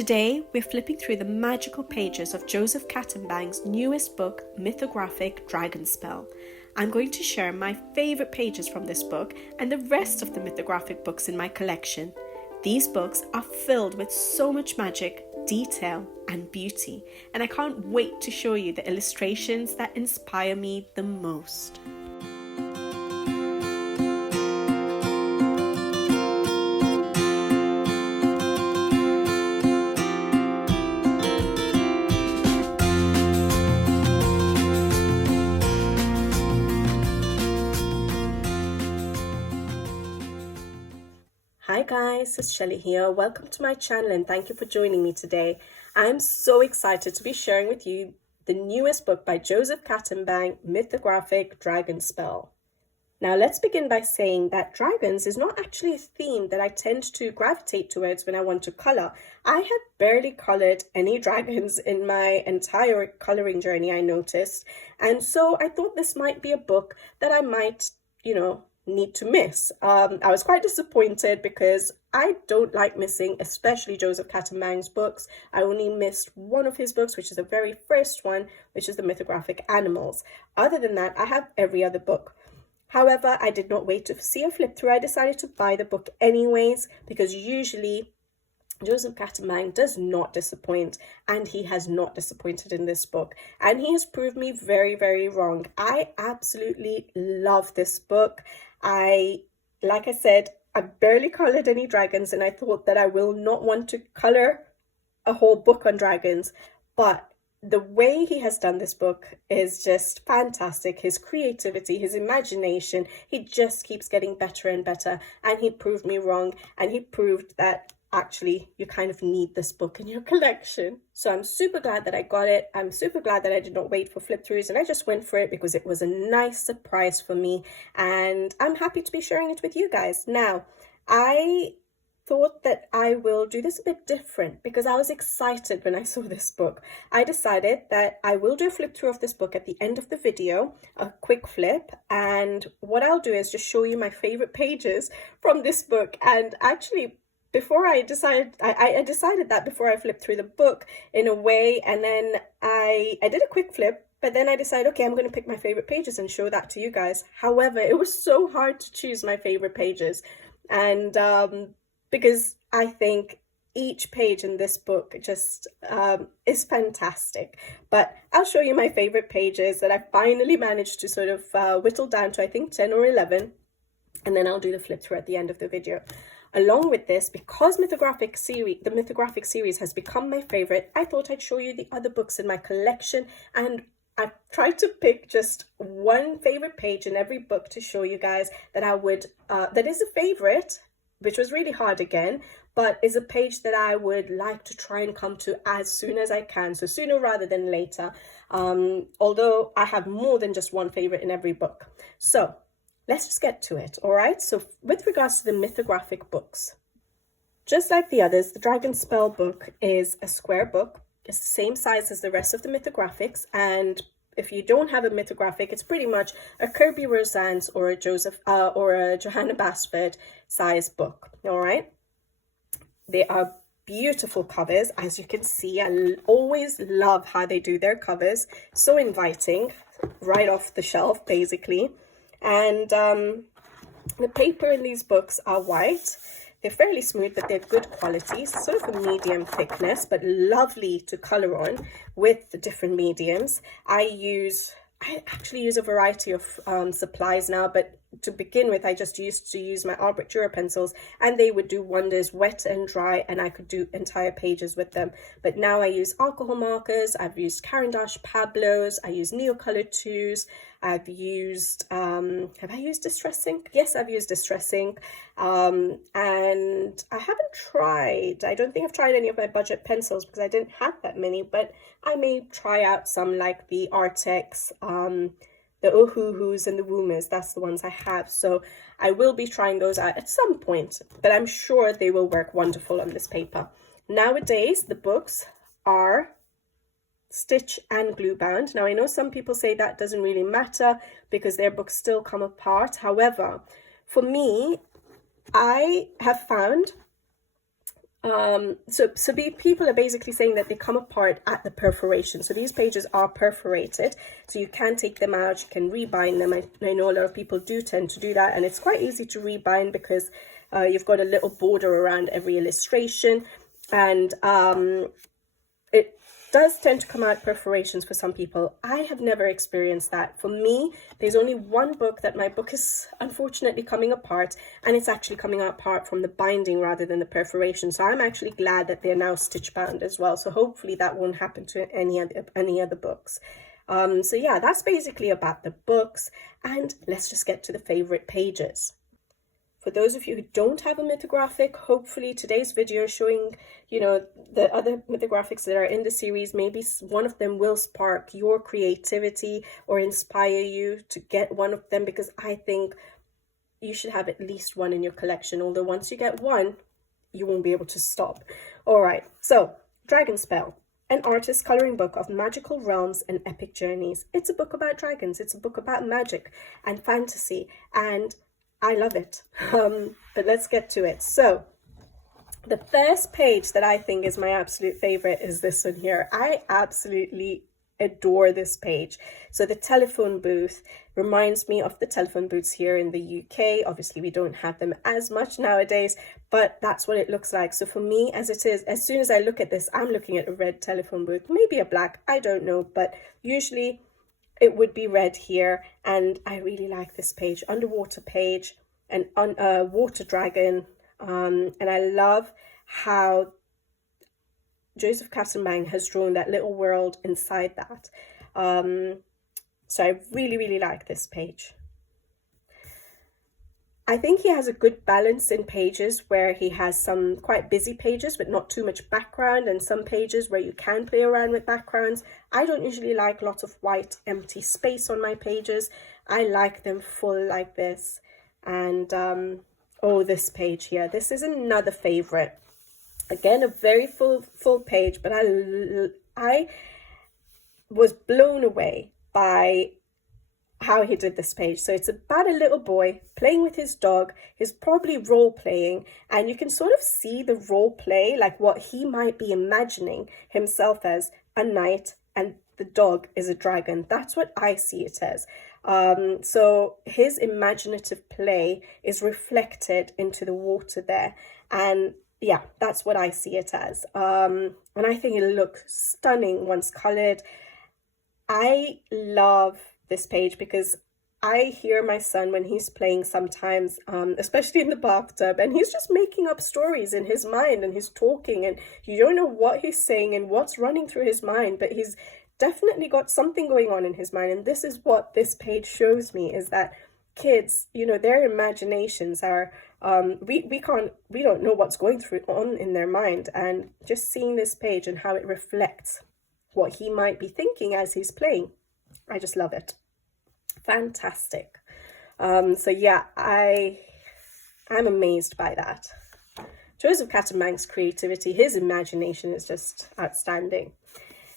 Today, we're flipping through the magical pages of Joseph Catimbang's newest book, Mythographic Dragonspell. I'm going to share my favourite pages from this book and the rest of the mythographic books in my collection. These books are filled with so much magic, detail, and beauty, and I can't wait to show you the illustrations that inspire me the most. Hi guys, it's Shelly here. Welcome to my channel and thank you for joining me today. I'm so excited to be sharing with you the newest book by Joseph Catimbang, Mythographic Dragonspell. Now let's begin by saying that dragons is not actually a theme that I tend to gravitate towards when I want to colour. I have barely coloured any dragons in my entire colouring journey, I noticed. And so I thought this might be a book that I might, need to miss. I was quite disappointed because I don't like missing, especially Joseph Catimbang's books. I only missed one of his books, which is the very first one, which is the Mythographic Animals. Other than that, I have every other book. However, I did not wait to see a flip through. I decided to buy the book anyways, because usually Joseph Catimbang does not disappoint, and he has not disappointed in this book, and he has proved me very, very wrong. I absolutely love this book. Like I said, I barely colored any dragons, and I thought that I will not want to color a whole book on dragons, but the way he has done this book is just fantastic. His creativity, his imagination, he just keeps getting better and better, and he proved me wrong, and he proved that actually you kind of need this book in your collection. So I'm super glad that I got it. I'm super glad that I did not wait for flip throughs, and I just went for it because it was a nice surprise for me, and I'm happy to be sharing it with you guys. Now, I thought that I will do this a bit different because I was excited when I saw this book. I decided that I will do a flip through of this book at the end of the video, a quick flip, and what I'll do is just show you my favorite pages from this book. And actually, before I decided that before I flipped through the book in a way, and then I did a quick flip, but then I decided, okay, I'm going to pick my favorite pages and show that to you guys. However, it was so hard to choose my favorite pages, and because I think each page in this book just is fantastic. But I'll show you my favorite pages that I finally managed to sort of whittle down to, I think 10 or 11, and then I'll do the flip through at the end of the video. Along with this, because the Mythographic series has become my favorite, I thought I'd show you the other books in my collection, and I tried to pick just one favorite page in every book to show you guys that I would that is a favorite, which was really hard again, but is a page that I would like to try and come to as soon as I can, so sooner rather than later, although I have more than just one favorite in every book. So let's just get to it, all right? So with regards to the mythographic books, just like the others, the Dragonspell book is a square book. It's the same size as the rest of the mythographics, and if you don't have a mythographic, it's pretty much a Kirby Rosan's or a Johanna Basford size book, all right? They are beautiful covers, as you can see. I always love how they do their covers. So inviting, right off the shelf, basically. And the paper in these books are white. They're fairly smooth, but they're good quality, sort of a medium thickness, but lovely to color on with the different mediums. I actually use a variety of supplies now, but to begin with, I just used to use my Art Brick Dura pencils, and they would do wonders wet and dry, and I could do entire pages with them. But now I use alcohol markers, I've used Caran d'Ache Pablos, I use Neocolor 2s, I've used, have I used Distress Ink? Yes, I've used Distress Ink. And I haven't tried, I don't think I've tried any of my budget pencils because I didn't have that many, but I may try out some like the Artex, the Ohuhus and the Woomers. That's the ones I have. So I will be trying those out at some point, but I'm sure they will work wonderful on this paper. Nowadays, the books are stitch and glue bound. Now, I know some people say that doesn't really matter because their books still come apart. However, for me, I have found People are basically saying that they come apart at the perforation. So these pages are perforated, so you can take them out, you can rebind them. I know a lot of people do tend to do that, and it's quite easy to rebind because you've got a little border around every illustration, and it does tend to come out perforations for some people. I have never experienced that. For me, there's only one book that my book is unfortunately coming apart, and it's actually coming apart from the binding rather than the perforation. So I'm actually glad that they're now stitch bound as well. So hopefully that won't happen to any other books. So yeah, that's basically about the books, and let's just get to the favorite pages. For those of you who don't have a mythographic, hopefully today's video showing, the other mythographics that are in the series, maybe one of them will spark your creativity or inspire you to get one of them, because I think you should have at least one in your collection. Although once you get one, you won't be able to stop. All right, so Dragonspell, an artist's coloring book of magical realms and epic journeys. It's a book about dragons. It's a book about magic and fantasy, and I love it. But let's get to it. So the first page that I think is my absolute favorite is this one here. I absolutely adore this page. So the telephone booth reminds me of the telephone booths here in the UK. Obviously, we don't have them as much nowadays, but that's what it looks like. So for me, as it is, as soon as I look at this, I'm looking at a red telephone booth, maybe a black, I don't know, but usually it would be red here, and I really like this page. Underwater page, and water dragon, and I love how Joseph Catimbang has drawn that little world inside that. So I really like this page. I think he has a good balance in pages where he has some quite busy pages with not too much background, and some pages where you can play around with backgrounds. I don't usually like lots of white empty space on my pages. I like them full like this. And oh, this page here, this is another favorite. Again, a very full page, but I was blown away by how he did this page. So it's about a little boy playing with his dog. He's probably role playing, and you can sort of see the role play, like what he might be imagining himself as a knight, and the dog is a dragon. That's what I see it as. So his imaginative play is reflected into the water there, and yeah, that's what I see it as. And I think it looks stunning once colored. I love this page because I hear my son when he's playing sometimes, especially in the bathtub, and he's just making up stories in his mind, and he's talking, and you don't know what he's saying and what's running through his mind, but he's definitely got something going on in his mind. And this is what this page shows me, is that kids, their imaginations are, we don't know what's going on in their mind, and just seeing this page and how it reflects what he might be thinking as he's playing, I just love it. Fantastic. So yeah, I'm amazed by that. Joseph Catimbang's creativity, his imagination is just outstanding.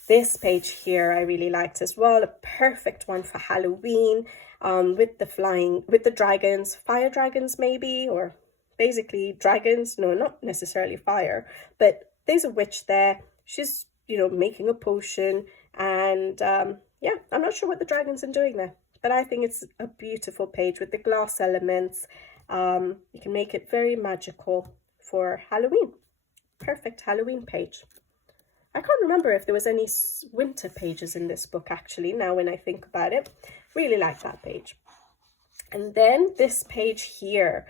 This page here I really liked as well, a perfect one for Halloween, with the dragons, fire dragons maybe, or basically dragons, no, not necessarily fire, but there's a witch there. She's, making a potion, and yeah, I'm not sure what the dragons are doing there, but I think it's a beautiful page with the glass elements. You can make it very magical for Halloween. Perfect Halloween page. I can't remember if there was any winter pages in this book, actually, now when I think about it. Really like that page. And then this page here.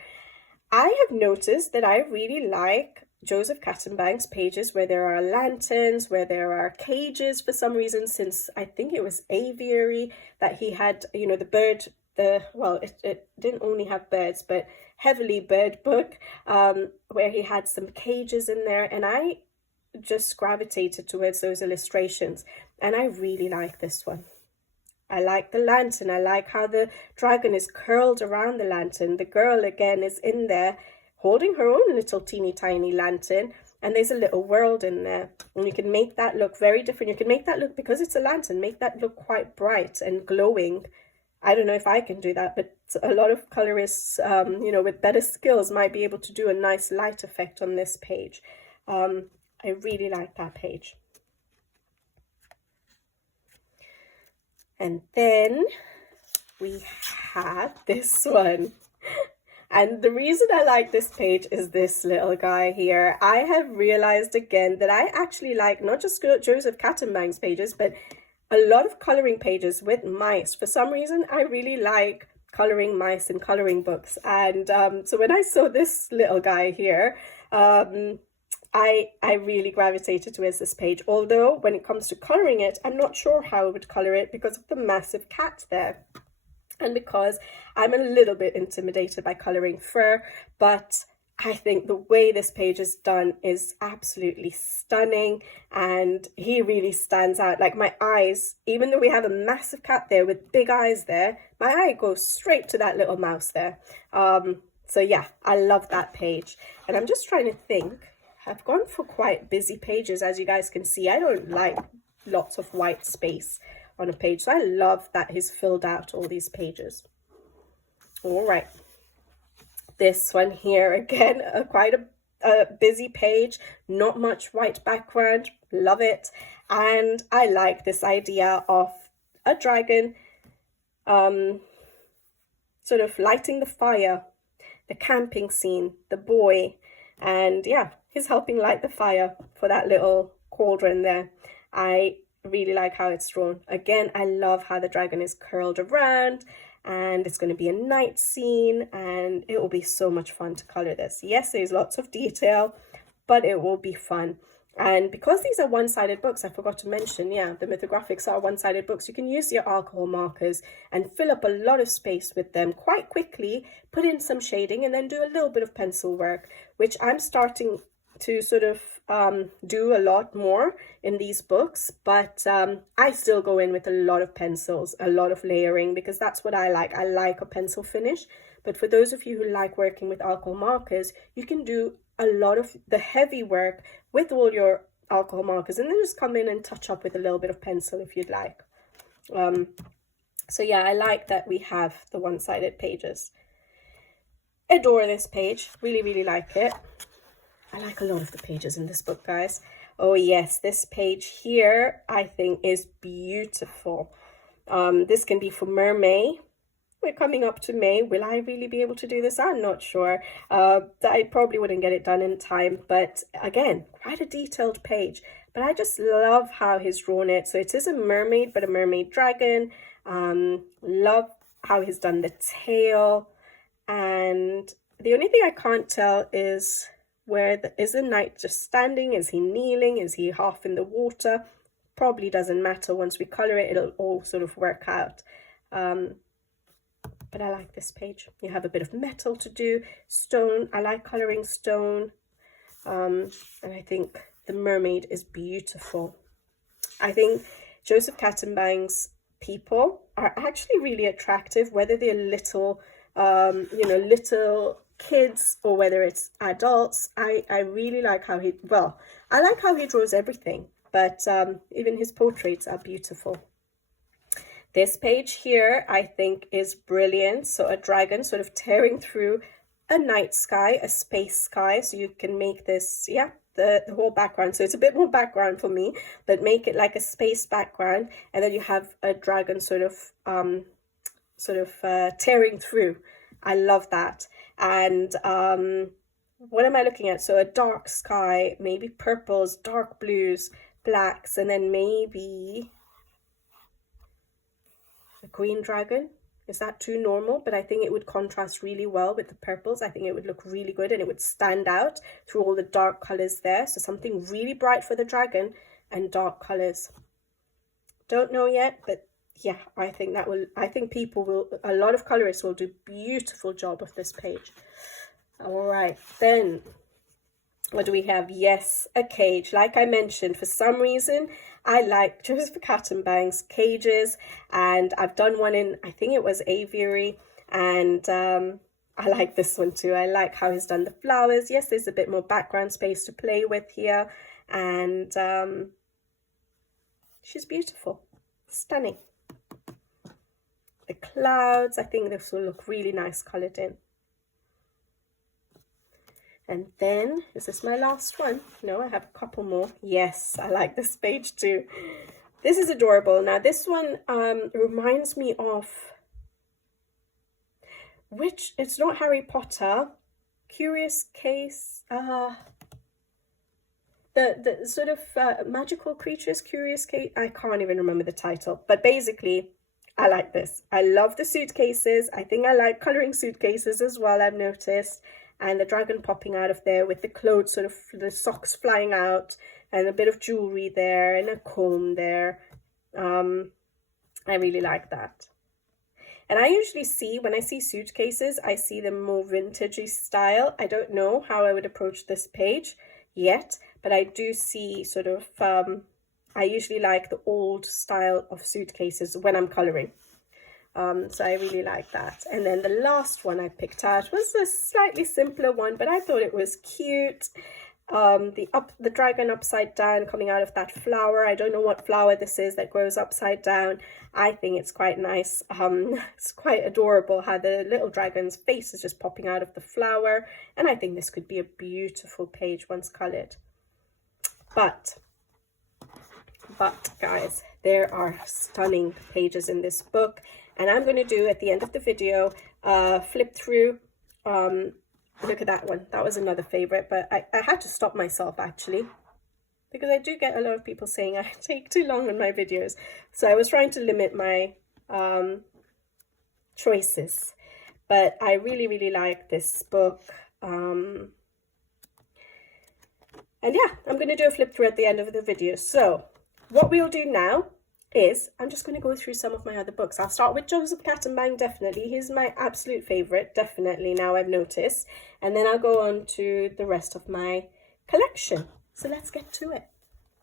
I have noticed that I really like Joseph Catimbang's pages where there are lanterns, where there are cages for some reason, since I think it was aviary that he had, the bird, it didn't only have birds, but heavily bird book, where he had some cages in there, and I just gravitated towards those illustrations, and I really like this one. I like the lantern. I like how the dragon is curled around the lantern. The girl again is in there holding her own little teeny tiny lantern, and there's a little world in there, and you can make that look very different. You can make that look, because it's a lantern, make that look quite bright and glowing. I don't know if I can do that, but a lot of colorists, with better skills might be able to do a nice light effect on this page. I really like that page. And then we have this one. And the reason I like this page is this little guy here. I have realized again that I actually like not just Joseph Catimbang's pages, but a lot of coloring pages with mice. For some reason, I really like coloring mice and coloring books. And so when I saw this little guy here, I really gravitated towards this page. Although when it comes to coloring it, I'm not sure how I would color it because of the massive cat there. And because I'm a little bit intimidated by coloring fur, but I think the way this page is done is absolutely stunning, and he really stands out. Like my eyes, even though we have a massive cat there with big eyes there, my eye goes straight to that little mouse there. So yeah, I love that page. And I'm just trying to think. I've gone for quite busy pages, as you guys can see. I don't like lots of white space on a page, so I love that he's filled out all these pages. All right, this one here again, quite a busy page, not much white background, love it. And I like this idea of a dragon sort of lighting the fire, the camping scene, the boy, and yeah, he's helping light the fire for that little cauldron there. I really like how it's drawn. Again, I love how the dragon is curled around, and it's going to be a night scene, and it will be so much fun to color this. Yes, there's lots of detail, but it will be fun. And because these are one-sided books, I forgot to mention, yeah, the mythographics are one-sided books. You can use your alcohol markers and fill up a lot of space with them quite quickly, put in some shading, and then do a little bit of pencil work, which I'm starting to sort of do a lot more in these books, but I still go in with a lot of pencils, a lot of layering, because that's what I like. I like a pencil finish. But for those of you who like working with alcohol markers, you can do a lot of the heavy work with all your alcohol markers, and then just come in and touch up with a little bit of pencil if you'd like. So yeah, I like that we have the one-sided pages. Adore this page, really like it. I like a lot of the pages in this book, guys. Oh yes, this page here I think is beautiful. This can be for Mermaid. We're coming up to May. Will I really be able to do this? I'm not sure. I probably wouldn't get it done in time, but again, quite a detailed page. But I just love how he's drawn it. So it is a mermaid, but a mermaid dragon. Love how he's done the tail. And the only thing I can't tell is is the knight just standing? Is he kneeling? Is he half in the water? Probably doesn't matter. Once we color it, it'll all sort of work out. But I like this page. You have a bit of metal to do, stone. I like coloring stone. And I think the mermaid is beautiful. I think Joseph Catimbang's people are actually really attractive, whether they're little, little kids or whether it's adults. I really like how I like how he draws everything, but even his portraits are beautiful. This page here I think is brilliant. So a dragon sort of tearing through a night sky, a space sky. So you can make this, yeah, the whole background. So it's a bit more background for me, but make it like a space background, and then you have a dragon sort of tearing through. I love that. And what am I looking at? So a dark sky, maybe purples, dark blues, blacks, and then maybe a green dragon. Is that too normal? But I think it would contrast really well with the purples. I think it would look really good and it would stand out through all the dark colors there. So something really bright for the dragon and dark colors. Don't know yet, but yeah, I think a lot of colorists will do a beautiful job of this page. All right, then what do we have? Yes, a cage. Like I mentioned, for some reason, I like Joseph Catimbang's cages, and I've done one in, I think it was aviary, and I like this one too. I like how he's done the flowers. Yes, there's a bit more background space to play with here, and she's beautiful, stunning. The clouds, I think this will look really nice colored in. And then, is this my last one? No, I have a couple more. Yes, I like this page too. This is adorable. Now, this one reminds me of, which, it's not Harry Potter, Curious Case, the sort of magical creatures, Curious Case, I can't even remember the title, but basically, I like this. I love the suitcases. I think I like coloring suitcases as well, I've noticed. And the dragon popping out of there with the clothes, sort of the socks flying out, and a bit of jewelry there, and a comb there. I really like that. And I usually see, when I see suitcases, I see them more vintagey style. I don't know how I would approach this page yet, but I do see sort of, I usually like the old style of suitcases when I'm coloring. So I really like that. And then the last one I picked out was a slightly simpler one, but I thought it was cute. The dragon upside down coming out of that flower. I don't know what flower this is that grows upside down. I think it's quite nice. It's quite adorable how the little dragon's face is just popping out of the flower. And I think this could be a beautiful page once colored. But guys, there are stunning pages in this book. And I'm going to do, at the end of the video, flip through. Look at that one. That was another favorite, but I had to stop myself, actually, because I do get a lot of people saying I take too long on my videos. So I was trying to limit my choices. But I really, really like this book. And yeah, I'm going to do a flip through at the end of the video. So what we'll do now is I'm just going to go through some of my other books. I'll start with Joseph Catimbang, definitely. He's my absolute favorite, definitely, now I've noticed. And then I'll go on to the rest of my collection. So let's get to it.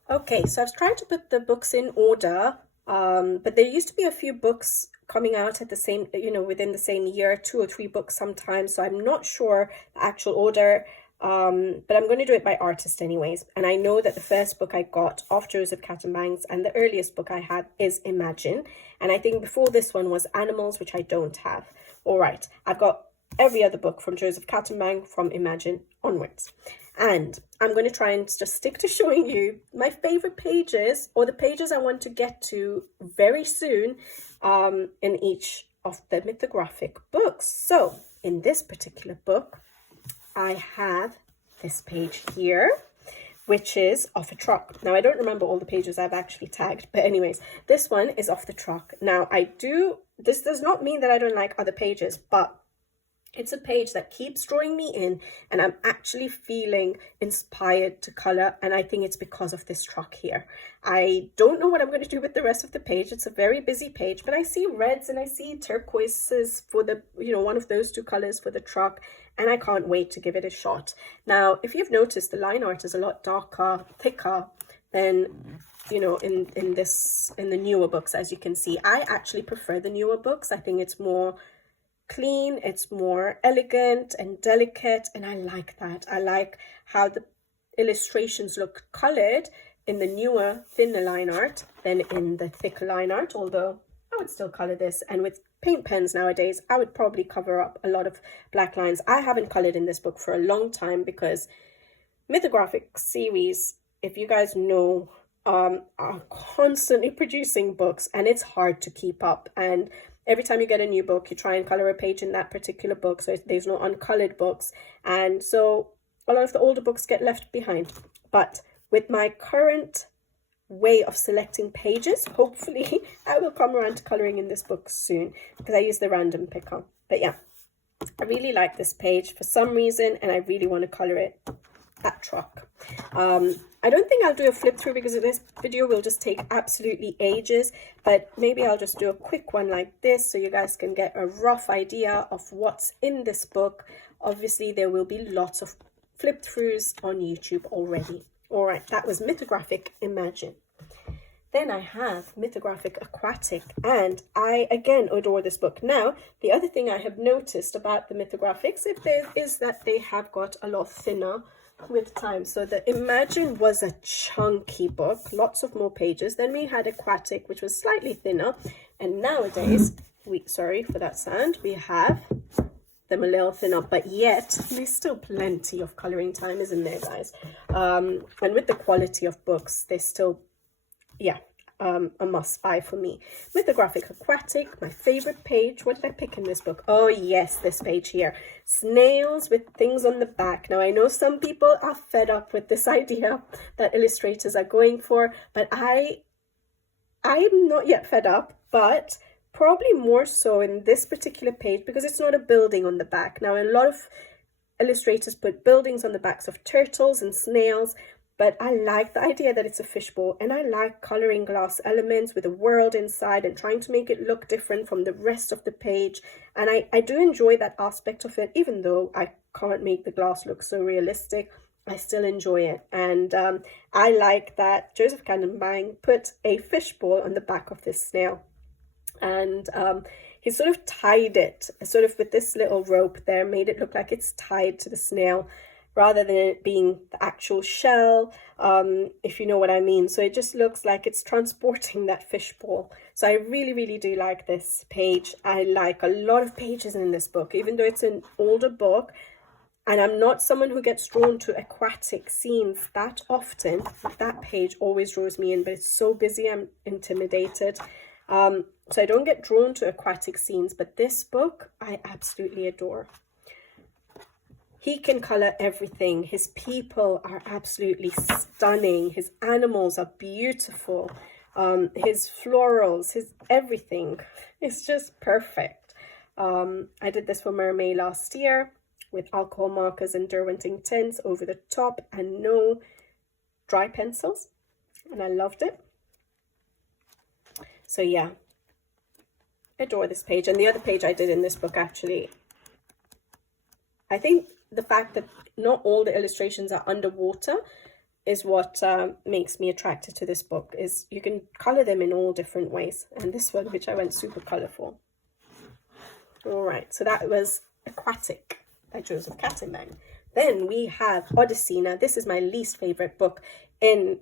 Okay, so I've tried to put the books in order, but there used to be a few books coming out at the same, within the same year, 2 or 3 books sometimes. So I'm not sure the actual order. But I'm going to do it by artist anyways. And I know that the first book I got of Joseph Catimbang's and the earliest book I had is Imagine. And I think before this one was Animals, which I don't have. All right, I've got every other book from Joseph Catimbang from Imagine onwards. And I'm going to try and just stick to showing you my favorite pages, or the pages I want to get to very soon in each of the mythographic books. So in this particular book, I have this page here, which is Off a Truck. Now, I don't remember all the pages I've actually tagged, but anyways, this one is Off the Truck. Now, this does not mean that I don't like other pages, but it's a page that keeps drawing me in, and I'm actually feeling inspired to color, and I think it's because of this truck here. I don't know what I'm going to do with the rest of the page. It's a very busy page, but I see reds and I see turquoises for the, one of those 2 colors for the truck, and I can't wait to give it a shot. Now, if you've noticed, the line art is a lot darker, thicker than, in the newer books, as you can see. I actually prefer the newer books. I think it's more clean, it's more elegant and delicate, and I like that. I like how the illustrations look colored in the newer, thinner line art than in the thicker line art, although I would still color this. And with paint pens nowadays, I would probably cover up a lot of black lines. I haven't colored in this book for a long time because mythographic series, if you guys know, are constantly producing books, and it's hard to keep up. And every time you get a new book, you try and color a page in that particular book, so there's no uncolored books. And so a lot of the older books get left behind. But with my current way of selecting pages, hopefully I will come around to coloring in this book soon, because I use the random picker. But yeah, I really like this page for some reason, and I really want to color it. That truck. I don't think I'll do a flip through because this video will just take absolutely ages, but maybe I'll just do a quick one like this so you guys can get a rough idea of what's in this book. Obviously, there will be lots of flip throughs on YouTube already. All right, that was Mythographic Imagine. Then I have Mythographic Aquatic, and I again adore this book. Now, the other thing I have noticed about the mythographics is that they have got a lot thinner with time. So the Imagine was a chunky book, lots of more pages. Then we had Aquatic, which was slightly thinner, and nowadays sorry for that sound, we have them a little thinner, but yet there's still plenty of coloring time, isn't there, guys? And with the quality of books, they're still, yeah, a must buy for me. Mythographic Aquatic, my favorite page. What did I pick in this book? Oh yes, this page here. Snails with things on the back. Now I know some people are fed up with this idea that illustrators are going for, but I'm not yet fed up, but probably more so in this particular page because it's not a building on the back. Now a lot of illustrators put buildings on the backs of turtles and snails, but I like the idea that it's a fishbowl, and I like coloring glass elements with a world inside and trying to make it look different from the rest of the page. And I do enjoy that aspect of it, even though I can't make the glass look so realistic. I still enjoy it. And I like that Joseph Catimbang put a fishbowl on the back of this snail. And he sort of tied it, sort of with this little rope there, made it look like it's tied to the snail, rather than it being the actual shell, if you know what I mean. So it just looks like it's transporting that fishbowl. So I really, really do like this page. I like a lot of pages in this book, even though it's an older book. And I'm not someone who gets drawn to aquatic scenes that often. That page always draws me in, but it's so busy, I'm intimidated. So I don't get drawn to aquatic scenes, but this book I absolutely adore. He can color everything. His people are absolutely stunning. His animals are beautiful. His florals, his everything is just perfect. I did this for Mermaid last year with alcohol markers and Derwentine tints over the top and no dry pencils. And I loved it. So yeah, adore this page. And the other page I did in this book, actually, I think the fact that not all the illustrations are underwater is what makes me attracted to this book. Is you can color them in all different ways, and this one, which I went super colorful. All right, so that was Aquatic by Joseph Catimbang. Then we have Odyssey. Now this is my least favorite book in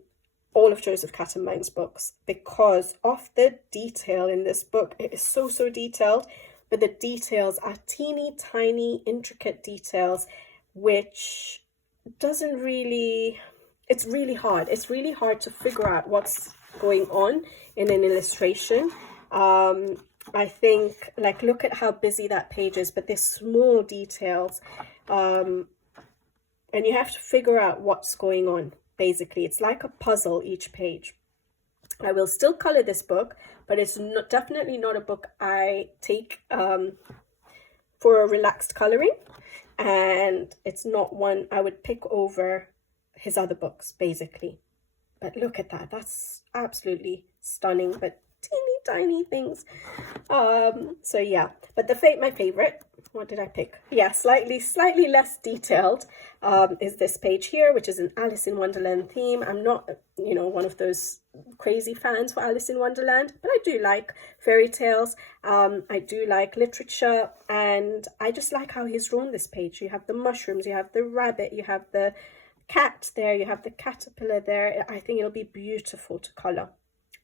all of Joseph Catimbang's books because of the detail in this book. It is so detailed, but the details are teeny tiny intricate details, which doesn't really, it's really hard to figure out what's going on in an illustration. I think, like, look at how busy that page is, but there's small details, and you have to figure out what's going on. Basically, it's like a puzzle each page. I will still color this book, but it's definitely not a book I take for a relaxed coloring, and it's not one I would pick over his other books, basically. But look at that. That's absolutely stunning, but teeny tiny things. So yeah, but my favorite, what did I pick? Yeah, slightly less detailed is this page here, which is an Alice in Wonderland theme. I'm not, one of those crazy fans for Alice in Wonderland, but I do like fairy tales. I do like literature, and I just like how he's drawn this page. You have the mushrooms, you have the rabbit, you have the cat there, you have the caterpillar there. I think it'll be beautiful to color.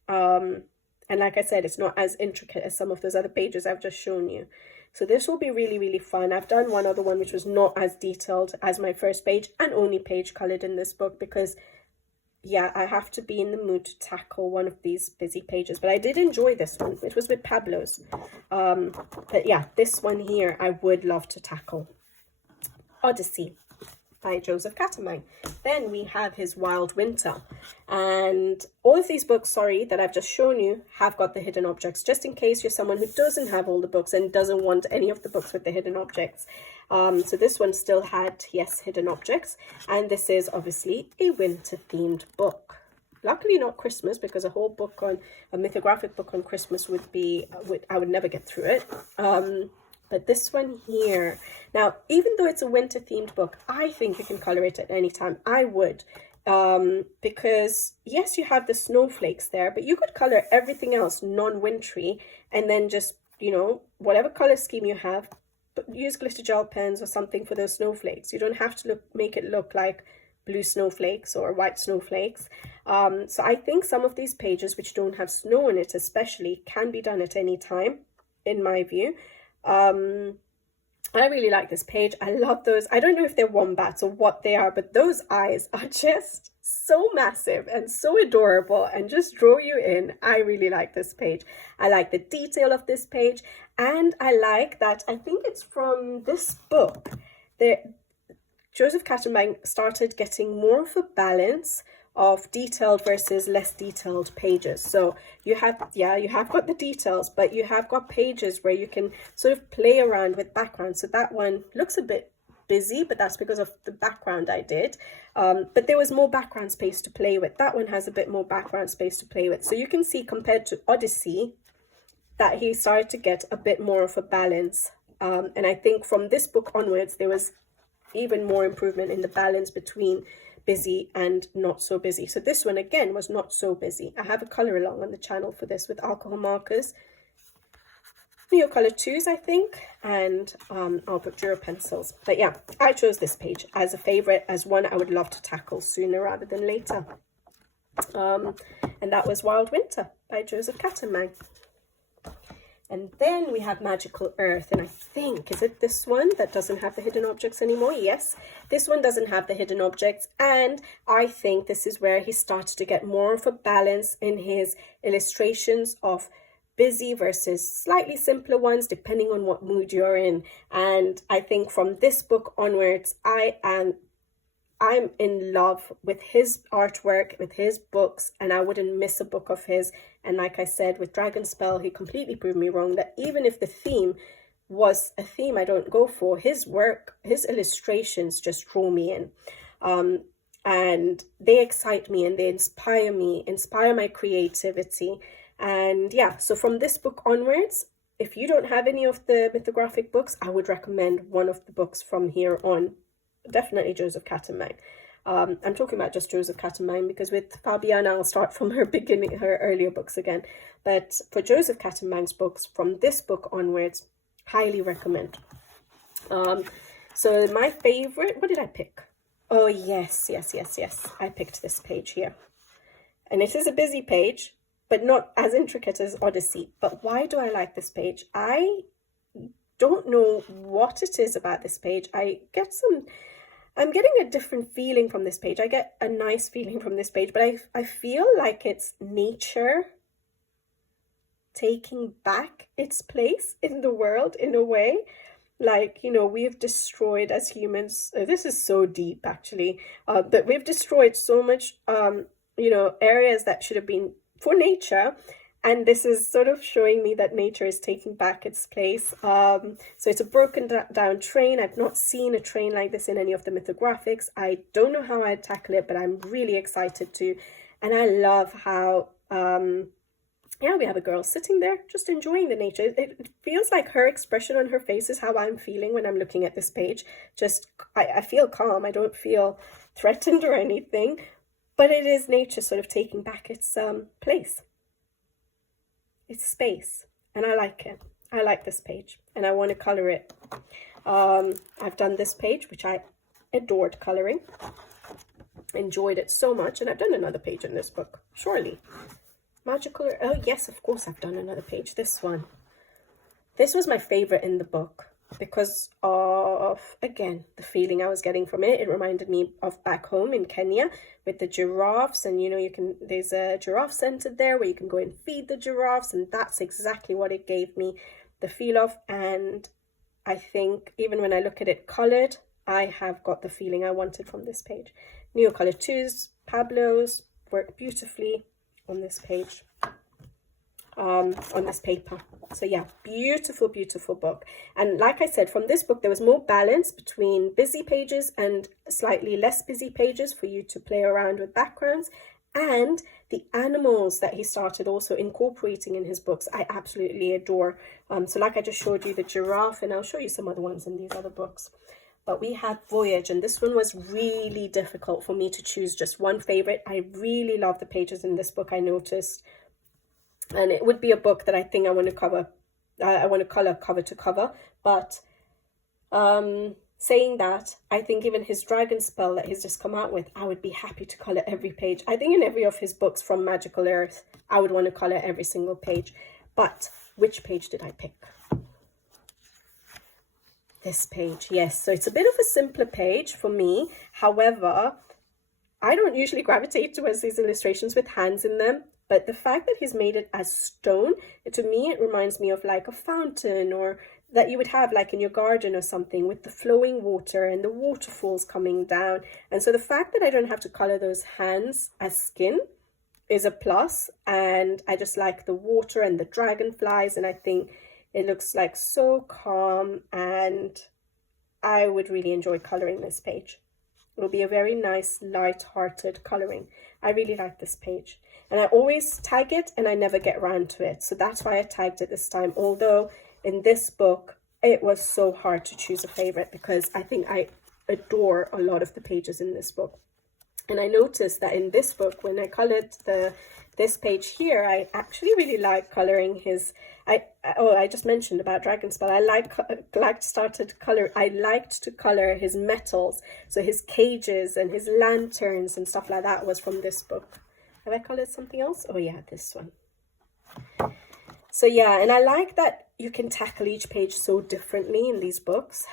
And like I said, it's not as intricate as some of those other pages I've just shown you. So this will be really, really fun. I've done one other one which was not as detailed as my first page and only page colored in this book because, yeah, I have to be in the mood to tackle one of these busy pages. But I did enjoy this one. It was with Pablo's. But yeah, this one here I would love to tackle. Odyssey by Joseph Catimbang. Then we have his Wild Winter, and all of these books, that I've just shown you have got the hidden objects, just in case you're someone who doesn't have all the books and doesn't want any of the books with the hidden objects. So this one still had, yes, hidden objects, and this is obviously a winter themed book. Luckily not Christmas, because a whole book on a mythographic book on Christmas I would never get through it. But this one here, now, even though it's a winter themed book, I think you can color it at any time. I would, because yes, you have the snowflakes there, but you could color everything else non-wintry, and then just, whatever color scheme you have, but use glitter gel pens or something for those snowflakes. You don't have to make it look like blue snowflakes or white snowflakes. So I think some of these pages which don't have snow in it especially can be done at any time, in my view. I really like this page. I love those. I don't know if they're wombats or what they are, but those eyes are just so massive and so adorable and just draw you in. I really like this page. I like the detail of this page, and I like that, I think it's from this book, Joseph Catimbang started getting more of a balance of detailed versus less detailed pages. So you have got the details, but you have got pages where you can sort of play around with background. So that one looks a bit busy, but that's because of the background I did. But there was more background space to play with. That one has a bit more background space to play with. So you can see, compared to Odyssey, that he started to get a bit more of a balance. And I think from this book onwards, there was even more improvement in the balance between busy and not so busy. So this one again was not so busy. I have a color along on the channel for this with alcohol markers, Neocolor 2s, I think, and Albert Dürer pencils. But yeah, I chose this page as a favorite, as one I would love to tackle sooner rather than later. And that was Wild Winter by Joseph Catimbang. And then we have Magical Earth, and I think, is it this one that doesn't have the hidden objects anymore? Yes, this one doesn't have the hidden objects, and I think this is where he started to get more of a balance in his illustrations of busy versus slightly simpler ones, depending on what mood you're in. And I think from this book onwards, I'm in love with his artwork, with his books, and I wouldn't miss a book of his. And like I said, with Dragonspell, he completely proved me wrong, that even if the theme was a theme I don't go for, his work, his illustrations just draw me in. And they excite me and they inspire my creativity. And yeah, so from this book onwards, if you don't have any of the mythographic books, I would recommend one of the books from here on. Definitely Joseph Catimbang. I'm talking about just Joseph Catimbang because with Fabiana, I'll start from her earlier books again. But for Joseph Catimbang's books, from this book onwards, highly recommend. So my favorite, what did I pick? Oh, yes. I picked this page here. And it is a busy page, but not as intricate as Odyssey. But why do I like this page? I don't know what it is about this page. I'm getting a different feeling from this page. I get a nice feeling from this page, but I feel like it's nature taking back its place in the world in a way. Like, you know, we've destroyed as humans, this is so deep actually, but we've destroyed so much, you know, areas that should have been for nature. And this is sort of showing me that nature is taking back its place. So it's a broken down train. I've not seen a train like this in any of the mythographics. I don't know how I'd tackle it, but I'm really excited to. And I love how, yeah, we have a girl sitting there just enjoying the nature. It feels like her expression on her face is how I'm feeling when I'm looking at this page. Just, I feel calm. I don't feel threatened or anything. But it is nature sort of taking back its place. It's space, and I like it. I like this page, and I want to color it. I've done this page, which I adored coloring, enjoyed it so much, and I've done another page in this book, surely. Magical, oh yes, of course I've done another page, this one. This was my favorite in the book because of, again, the feeling I was getting from it. It reminded me of back home in Kenya with the giraffes, and you know, there's a giraffe center there where you can go and feed the giraffes, and that's exactly what it gave me the feel of. And I think even when I look at it colored, I have got the feeling I wanted from this page. Neocolor 2s, Pablo's work beautifully on this page, on this paper. So yeah, beautiful book. And like I said, from this book there was more balance between busy pages and slightly less busy pages for you to play around with backgrounds. And the animals that he started also incorporating in his books, I absolutely adore. So like I just showed you the giraffe, and I'll show you some other ones in these other books. But we had Voyage, and this one was really difficult for me to choose just one favorite. I really love the pages in this book, I noticed. And it would be a book that I think I want to cover. I want to color cover to cover. But saying that, I think even his Dragonspell that he's just come out with, I would be happy to color every page. I think in every of his books from Magical Earth, I would want to color every single page. But which page did I pick? This page, yes. So it's a bit of a simpler page for me. However, I don't usually gravitate towards these illustrations with hands in them. But the fact that he's made it as stone, to me, it reminds me of like a fountain, or that you would have like in your garden or something, with the flowing water and the waterfalls coming down. And so the fact that I don't have to color those hands as skin is a plus. And I just like the water and the dragonflies, and I think it looks like so calm, and I would really enjoy coloring this page. It'll be a very nice, light-hearted coloring. I really like this page. And I always tag it, and I never get around to it. So that's why I tagged it this time. Although in this book, it was so hard to choose a favorite, because I think I adore a lot of the pages in this book. And I noticed that in this book, when I colored this page here, I actually really like coloring his, I just mentioned about Dragonspell. I liked to color his metals. So his cages and his lanterns and stuff like that was from this book. Have I colored something else? Oh yeah, this one. So yeah, and I like that you can tackle each page so differently in these books,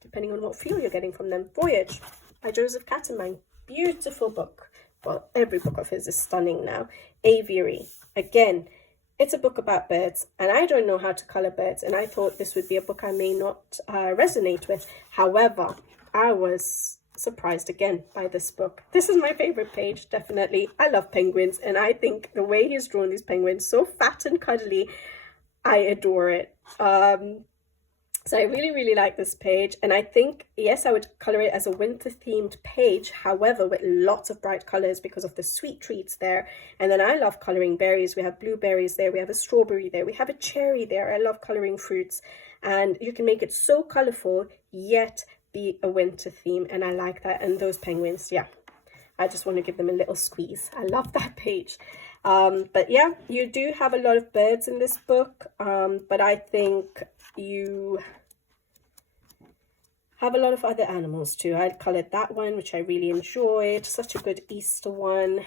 depending on what feel you're getting from them. Voyage by Joseph Catimbang. Beautiful book. Well, every book of his is stunning now. Aviary. Again, it's a book about birds, and I don't know how to color birds, and I thought this would be a book I may not resonate with. However, I was surprised again by this book. This is my favorite page, definitely. I love penguins, and I think the way he's drawn these penguins, so fat and cuddly, I adore it. So I really, really like this page. And I think, yes, I would color it as a winter themed page, however, with lots of bright colors because of the sweet treats there. And then I love coloring berries. We have blueberries there. We have a strawberry there. We have a cherry there. I love coloring fruits. And you can make it so colorful, yet be a winter theme. And I like that. And those penguins, yeah, I just want to give them a little squeeze. I love that page. But yeah, you do have a lot of birds in this book. But I think you have a lot of other animals too. I colored that one, which I really enjoyed. Such a good Easter one.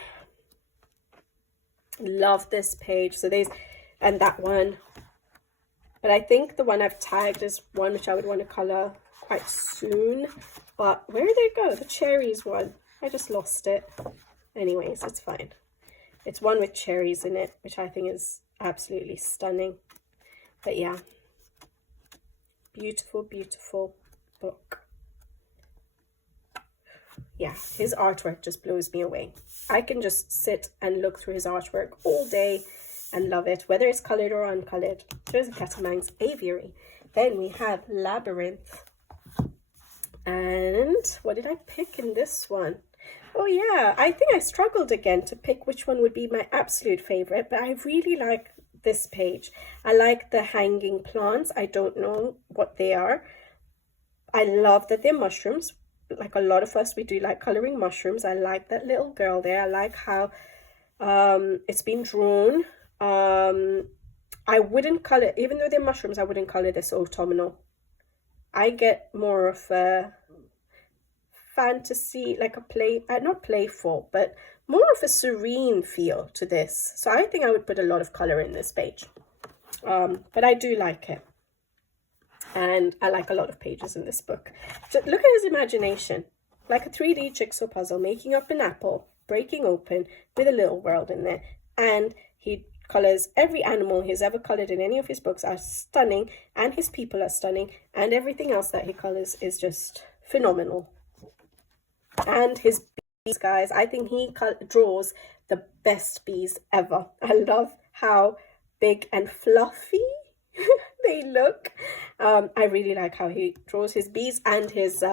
Love this page. So there's, and that one. But I think the one I've tagged is one which I would want to color quite soon. But where did it go? The cherries one. I just lost it. Anyways, it's fine. It's one with cherries in it, which I think is absolutely stunning. But yeah. Beautiful, beautiful book. Yeah, his artwork just blows me away. I can just sit and look through his artwork all day and love it, whether it's colored or uncolored. Joseph Catimbang's Aviary. Then we have Labyrinth. And what did I pick in this one? Oh yeah, I think I struggled again to pick which one would be my absolute favorite, but I really like this page. I like the hanging plants. I don't know what they are. I love that they're mushrooms. Like a lot of us, we do like coloring mushrooms. I like that little girl there. I like how it's been drawn. I wouldn't color, even though they're mushrooms, I wouldn't color this autumnal. I get more of a fantasy, like a play, not playful, but more of a serene feel to this. So I think I would put a lot of color in this page. But I do like it. And I like a lot of pages in this book. So look at his imagination. Like a 3D jigsaw puzzle, making up an apple, breaking open with a little world in there. And he colors every animal he's ever colored in any of his books are stunning. And his people are stunning. And everything else that he colors is just phenomenal. And his bees, guys, I think he draws the best bees ever. I love how big and fluffy they look. I really like how he draws his bees and his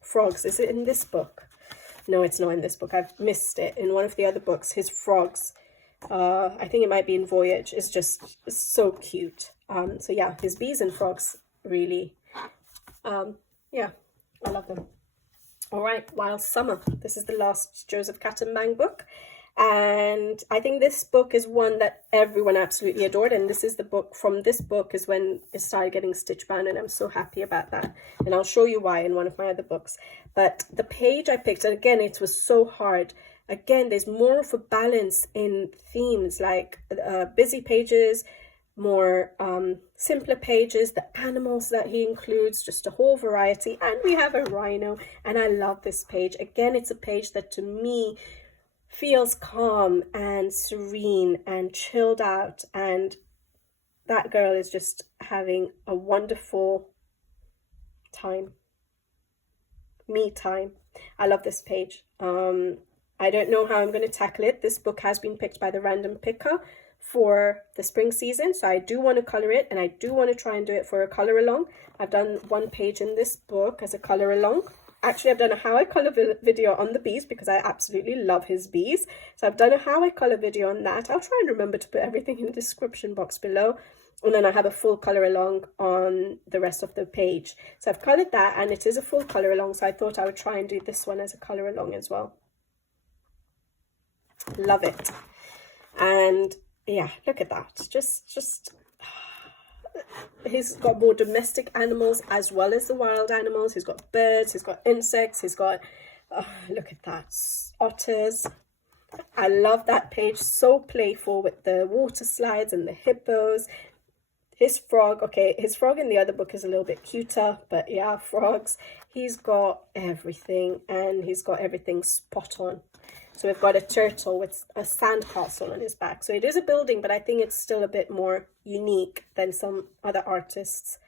frogs. Is it in this book? No, it's not in this book. I've missed it. In one of the other books, his frogs, I think it might be in Voyage, is just so cute. So yeah, his bees and frogs, really, yeah, I love them. All right, Wild Summer. This is the last Joseph Catimbang book. And I think this book is one that everyone absolutely adored. And this is the book, from this book is when it started getting stitch bound. And I'm so happy about that. And I'll show you why in one of my other books. But the page I picked, and again, it was so hard. Again, there's more of a balance in themes, like busy pages, more simpler pages, the animals that he includes, just a whole variety. And we have a rhino, and I love this page. Again, it's a page that to me feels calm and serene and chilled out, and that girl is just having a wonderful time, me time. I love this page. I don't know how I'm going to tackle it. This book has been picked by the random picker for the spring season, so I do want to color it, and I do want to try and do it for a color along. I've done one page in this book as a color along. Actually, I've done a how I color video on the bees because I absolutely love his bees. So I've done a how I color video on that. I'll try and remember to put everything in the description box below. And then I have a full color along on the rest of the page. So I've colored that, and it is a full color along. So I thought I would try and do this one as a color along as well. Love it. And yeah, look at that. Just he's got more domestic animals as well as the wild animals. He's got birds, he's got insects, he's got look at that, otters. I love that page, so playful with the water slides and the hippos. His frog, okay, his frog in the other book is a little bit cuter, but yeah, frogs. He's got everything, and he's got everything spot on. So we've got a turtle with a sandcastle on his back. So it is a building, but I think it's still a bit more unique than some other artists,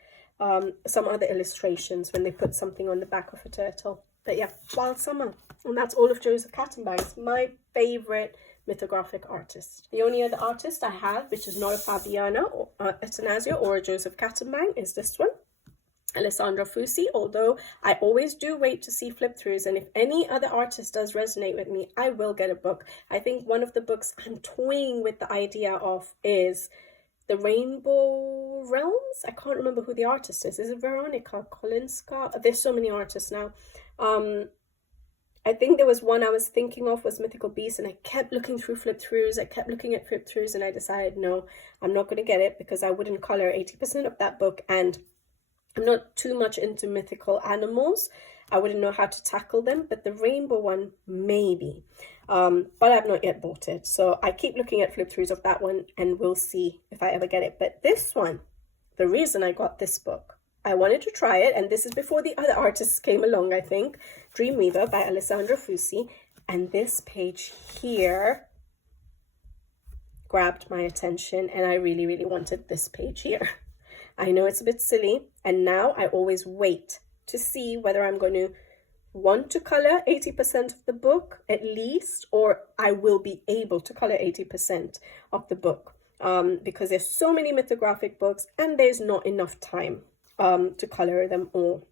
some other illustrations when they put something on the back of a turtle. But yeah, Wild Summer. And that's all of Joseph Catimbang, my favorite mythographic artist. The only other artist I have, which is not a Fabiana Atanazio or a Joseph Catimbang, is this one, Alessandro Fusi. Although I always do wait to see flip throughs, and if any other artist does resonate with me, I will get a book. I think one of the books I'm toying with the idea of is the Rainbow Realms. I can't remember who the artist is. Is it Veronica Kolinska? There's so many artists now. I think there was one I was thinking of was Mythical Beasts, and I kept looking through flip throughs. I kept looking at flip throughs, and I decided, no, I'm not going to get it because I wouldn't color 80% of that book, and I'm not too much into mythical animals. I wouldn't know how to tackle them, but the rainbow one, maybe. But I've not yet bought it. So I keep looking at flip throughs of that one, and we'll see if I ever get it. But this one, the reason I got this book, I wanted to try it, and this is before the other artists came along, I think. Dreamweaver by Alessandro Fusi. And this page here grabbed my attention, and I really, really wanted this page here. I know it's a bit silly, and now I always wait to see whether I'm going to want to color 80% of the book at least, or I will be able to color 80% of the book, because there's so many mythographic books and there's not enough time to color them all.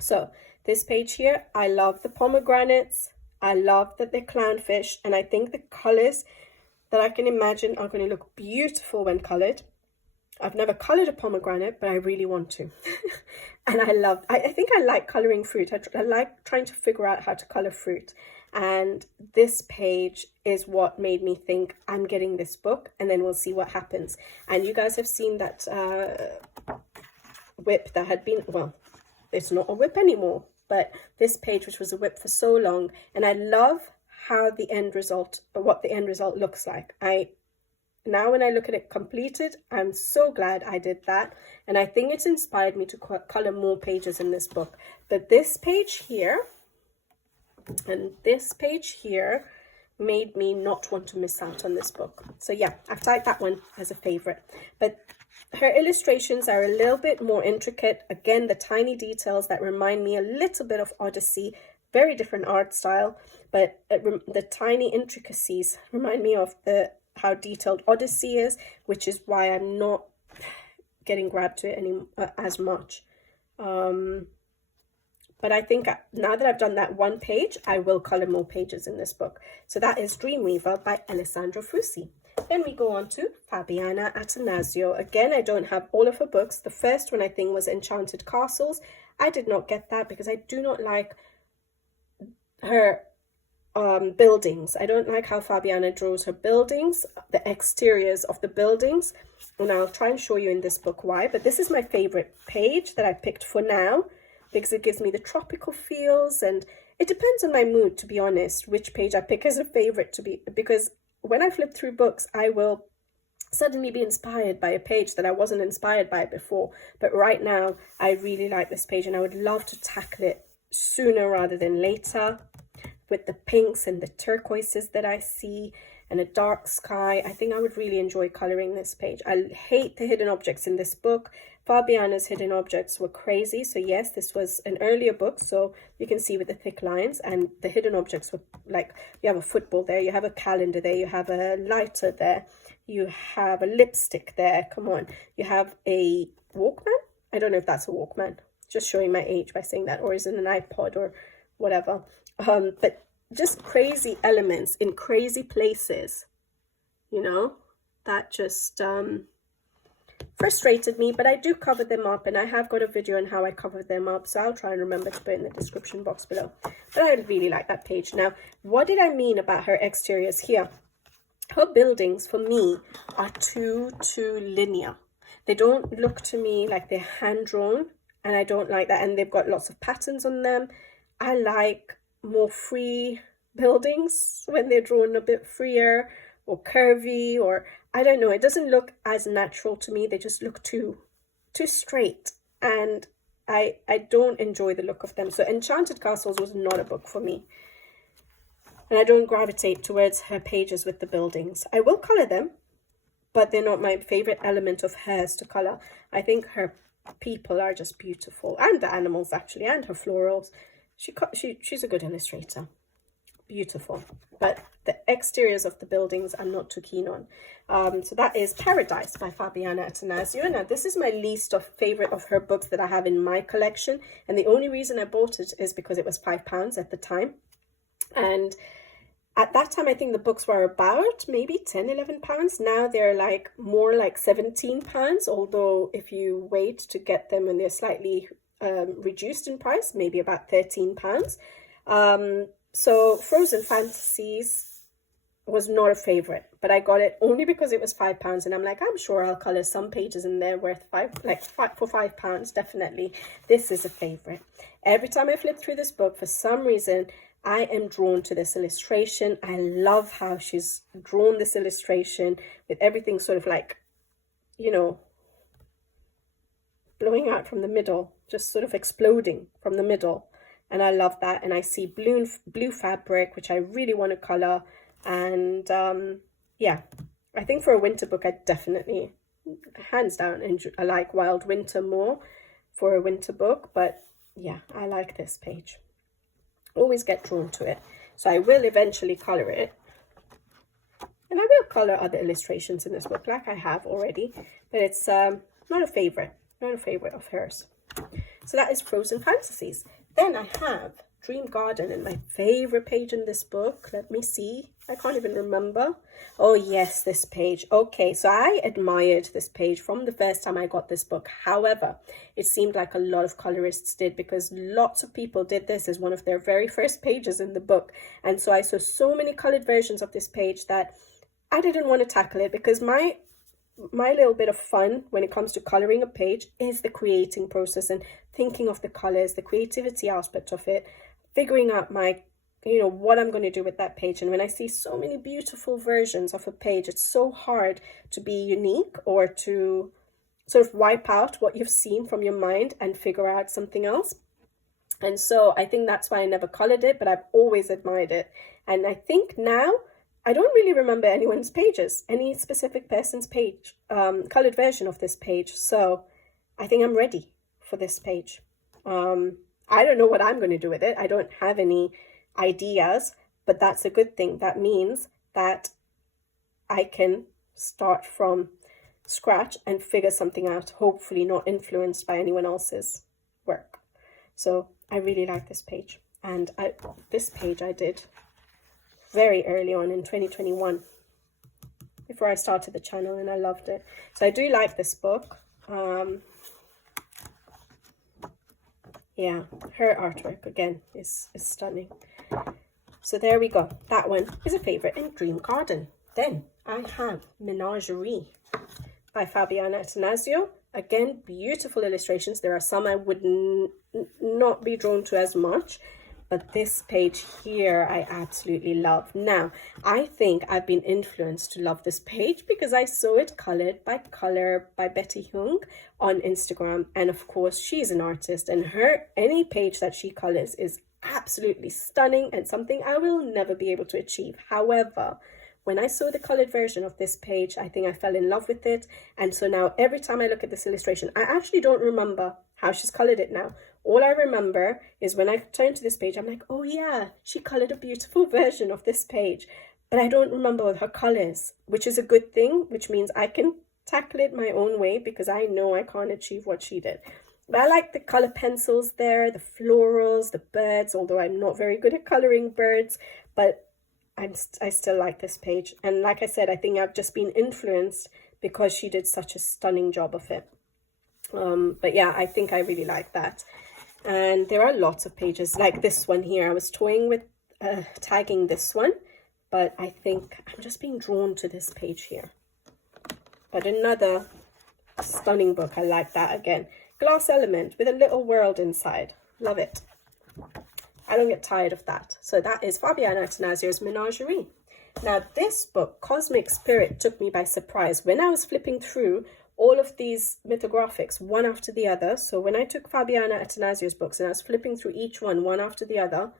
So this page here, I love the pomegranates. I love that they're clownfish, and I think the colors that I can imagine are going to look beautiful when colored. I've never colored a pomegranate, but I really want to. And I think I like coloring fruit. I like trying to figure out how to color fruit. And this page is what made me think I'm getting this book, and then we'll see what happens. And you guys have seen that whip that had been, well, it's not a whip anymore, but this page, which was a whip for so long. And I love how the end result, or what the end result looks like. Now when I look at it completed, I'm so glad I did that. And I think it's inspired me to color more pages in this book. But this page here and this page here made me not want to miss out on this book. So yeah, I've tagged that one as a favorite. But her illustrations are a little bit more intricate. Again, the tiny details that remind me a little bit of Odyssey. Very different art style, but the tiny intricacies remind me of how detailed Odyssey is, which is why I'm not getting grabbed to it as much. But I think now that I've done that one page, I will color more pages in this book. So that is Dreamweaver by Alessandro Fusi. Then we go on to Fabiana Atanazio. Again, I don't have all of her books. The first one I think was Enchanted Castles. I did not get that because I do not like her buildings. I don't like how Fabiana draws her buildings, the exteriors of the buildings, and I'll try and show you in this book why. But this is my favorite page that I picked for now because it gives me the tropical feels, and it depends on my mood, to be honest, which page I pick as a favorite, because when I flip through books, I will suddenly be inspired by a page that I wasn't inspired by before. But right now, I really like this page and I would love to tackle it sooner rather than later, with the pinks and the turquoises that I see and a dark sky. I think I would really enjoy coloring this page. I hate the hidden objects in this book. Fabiana's hidden objects were crazy. So yes, this was an earlier book, so you can see with the thick lines, and the hidden objects were like, you have a football there, you have a calendar there, you have a lighter there, you have a lipstick there, come on, you have a Walkman. I don't know if that's a Walkman, just showing my age by saying that, or is it an iPod or whatever. But just crazy elements in crazy places, you know, that just frustrated me. But I do cover them up, and I have got a video on how I cover them up, so I'll try and remember to put in the description box below. But I really like that page. Now, what did I mean about her exteriors here? Her buildings, for me, are too linear. They don't look to me like they're hand-drawn, and I don't like that. And they've got lots of patterns on them. I like more free buildings when they're drawn a bit freer or curvy, or I don't know, it doesn't look as natural to me. They just look too straight, and I don't enjoy the look of them. So Enchanted Castles was not a book for me, and I don't gravitate towards her pages with the buildings. I will color them, but they're not my favorite element of hers to color. I think her people are just beautiful, and the animals actually, and her florals. She's a good illustrator. Beautiful. But the exteriors of the buildings I'm not too keen on. So that is Paradise by Fabiana Atanazio. Now, this is my least favorite of her books that I have in my collection. And the only reason I bought it is because it was £5 at the time. And at that time, I think the books were about maybe £10–11. Now they're like more like £17. Although if you wait to get them and they're slightly reduced in price, maybe about £13. So Frozen Fantasies was not a favorite, but I got it only because it was £5, and I'm like, I'm sure I'll color some pages in there worth for £5, definitely. This is a favorite. Every time I flip through this book, for some reason, I am drawn to this illustration. I love how she's drawn this illustration with everything sort of like, you know, blowing out from the middle, just sort of exploding from the middle. And I love that. And I see blue fabric, which I really want to color. And yeah, I think for a winter book, I definitely, hands down, I like Wild Winter more for a winter book. But yeah, I like this page. Always get drawn to it. So I will eventually color it. And I will color other illustrations in this book, like I have already. But it's not a favorite. Not a favorite of hers. So that is Frozen Fantasies. Then I have Dream Garden, and my favorite page in this book. Let me see. I can't even remember. Oh yes, this page. Okay, so I admired this page from the first time I got this book. However, it seemed like a lot of colorists did, because lots of people did this as one of their very first pages in the book. And so I saw so many colored versions of this page that I didn't want to tackle it, because my little bit of fun when it comes to coloring a page is the creating process and thinking of the colors, the creativity aspect of it, figuring out my, you know, what I'm going to do with that page. And when I see so many beautiful versions of a page, it's so hard to be unique or to sort of wipe out what you've seen from your mind and figure out something else. And so I think that's why I never colored it, but I've always admired it. And I think now I don't really remember anyone's pages, any specific person's page, colored version of this page. So I think I'm ready for this page. I don't know what I'm going to do with it. I don't have any ideas, but that's a good thing. That means that I can start from scratch and figure something out, hopefully not influenced by anyone else's work. So I really like this page. And this page I did very early on in 2021, before I started the channel, and I loved it. So I do like this book. Yeah, her artwork again is stunning. So there we go. That one is a favorite in Dream Garden. Then I have Menagerie by Fabiana Atanazio. Again, beautiful illustrations. There are some I would not be drawn to as much, but this page here I absolutely love. Now, I think I've been influenced to love this page because I saw it colored by Color by Betty Hung on Instagram, and of course she's an artist, and any page that she colors is absolutely stunning and something I will never be able to achieve. However, when I saw the colored version of this page, I think I fell in love with it, and so now every time I look at this illustration, I actually don't remember how she's colored it now. All I remember is when I turn to this page, I'm like, oh yeah, she colored a beautiful version of this page, but I don't remember her colors, which is a good thing, which means I can tackle it my own way because I know I can't achieve what she did. But I like the color pencils there, the florals, the birds, although I'm not very good at coloring birds, but I still like this page. And like I said, I think I've just been influenced because she did such a stunning job of it. But yeah, I think I really like that. And there are lots of pages like this one here. I was toying with tagging this one, but I think I'm just being drawn to this page here. But another stunning book. I like that again. Glass element with a little world inside. Love it. I don't get tired of that. So that is Fabiana Atanazio's Menagerie. Now this book, Cosmic Spirit, took me by surprise. When I was flipping through all of these mythographics, one after the other, so when I took Fabiana Atanazio's books and I was flipping through each one after the other,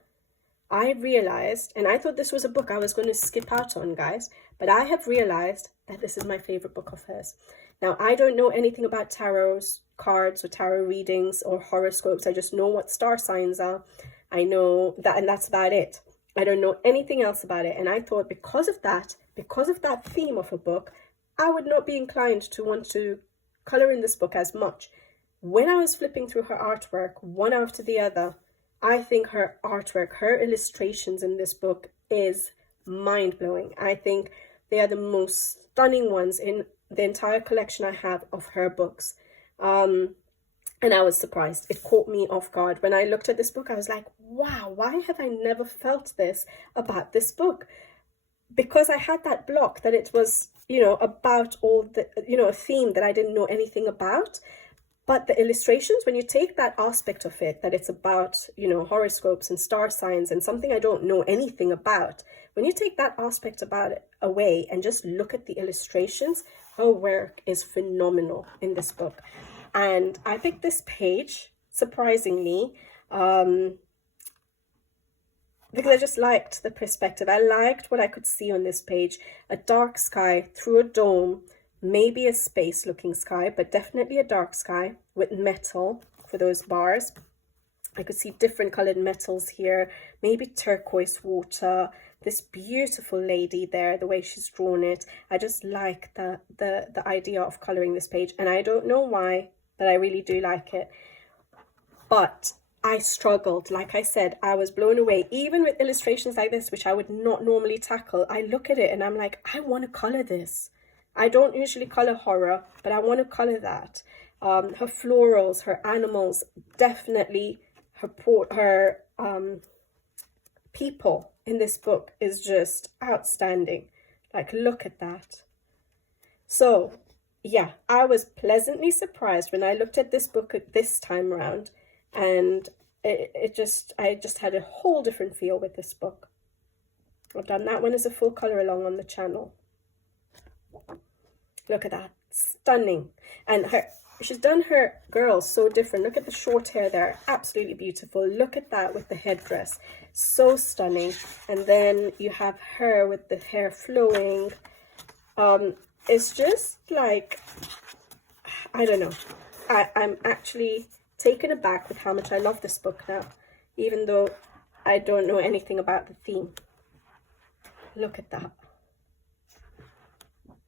I realized, and I thought this was a book I was going to skip out on, guys, but I have realized that this is my favorite book of hers. Now, I don't know anything about tarot cards or tarot readings or horoscopes. I just know what star signs are. I know that, and that's about it. I don't know anything else about it. And I thought because of that theme of a book, I would not be inclined to want to color in this book as much. When I was flipping through her artwork, one after the other, I think her artwork, her illustrations in this book is mind-blowing. I think they are the most stunning ones in the entire collection I have of her books. And I was surprised. It caught me off guard. When I looked at this book, I was like, wow, why have I never felt this about this book? Because I had that block that it was, about all the, a theme that I didn't know anything about. But the illustrations, when you take that aspect of it, that it's about, horoscopes and star signs and something I don't know anything about, when you take that aspect about it away and just look at the illustrations, her work is phenomenal in this book. And I picked this page, surprisingly, because I just liked the perspective. I liked what I could see on this page. A dark sky through a dome, maybe a space-looking sky, but definitely a dark sky with metal for those bars. I could see different colored metals here, maybe turquoise water, this beautiful lady there, the way she's drawn it. I just like the idea of coloring this page, and I don't know why, but I really do like it. But I struggled. Like I said, I was blown away. Even with illustrations like this, which I would not normally tackle, I look at it and I'm like, I want to color this. I don't usually color horror, but I want to color that. Her florals, her animals, definitely her people in this book is just outstanding. Like, look at that. So yeah, I was pleasantly surprised when I looked at this book at this time around, and I just had a whole different feel with this book. I've done that one as a full color along on the channel. Look at that, stunning. And she's done her girls so different. Look at the short hair there, absolutely beautiful. Look at that with the headdress, so stunning. And then you have her with the hair flowing. It's just like, I don't know. I'm actually taken aback with how much I love this book now, even though I don't know anything about the theme. Look at that.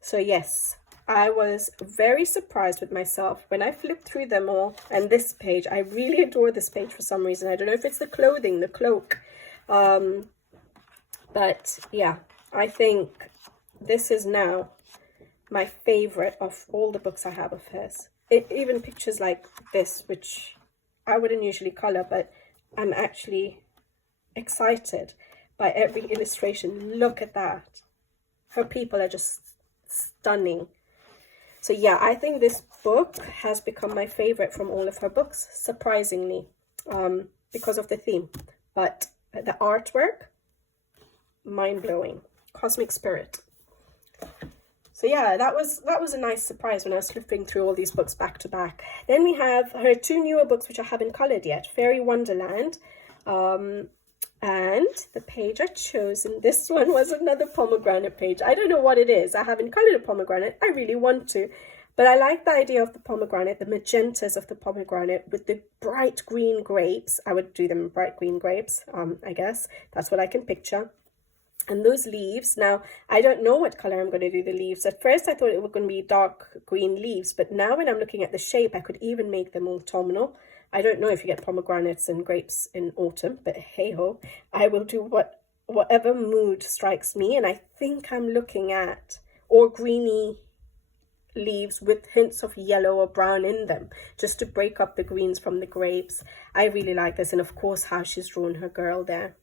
So yes, I was very surprised with myself when I flipped through them all. And this page, I really adore this page for some reason. I don't know if it's the clothing, the cloak. But yeah, I think this is now my favorite of all the books I have of hers. Even pictures like this, which I wouldn't usually color, but I'm actually excited by every illustration. Look at that. Her people are just stunning. So yeah, I think this book has become my favorite from all of her books, surprisingly, because of the theme. but the artwork, mind-blowing. Cosmic Spirit. So yeah, that was a nice surprise when I was flipping through all these books back to back. Then we have her two newer books which I haven't coloured yet, Fairy Wonderland, and the page I chosen, this one was another pomegranate page. I don't know what it is. I haven't coloured a pomegranate. I really want to. But I like the idea of the pomegranate, the magentas of the pomegranate with the bright green grapes. I would do them in bright green grapes, I guess. That's what I can picture. And those leaves, now, I don't know what colour I'm going to do the leaves. At first, I thought it was going to be dark green leaves. But now when I'm looking at the shape, I could even make them autumnal. I don't know if you get pomegranates and grapes in autumn, but hey-ho, I will do whatever mood strikes me. And I think I'm looking at or greeny leaves with hints of yellow or brown in them, just to break up the greens from the grapes. I really like this. And of course, how she's drawn her girl there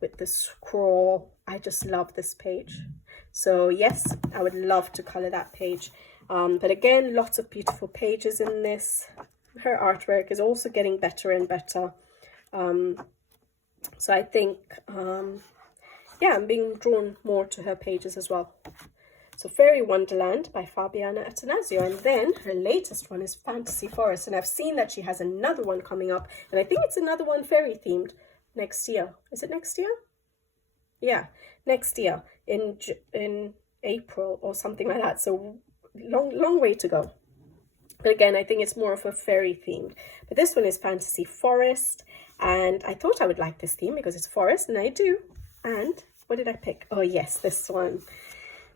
with the scroll. I just love this page. So yes, I would love to colour that page. But again, lots of beautiful pages in this. Her artwork is also getting better and better. So I think, yeah, I'm being drawn more to her pages as well. So Fairy Wonderland by Fabiana Atanazio. And then her latest one is Fantasy Forest. And I've seen that she has another one coming up. And I think it's another one fairy themed next year. Is it next year? Yeah, next year in April or something like that. So long way to go. But again, I think it's more of a fairy theme. But this one is Fantasy Forest. And I thought I would like this theme because it's forest, and I do. And what did I pick? Oh, yes, this one.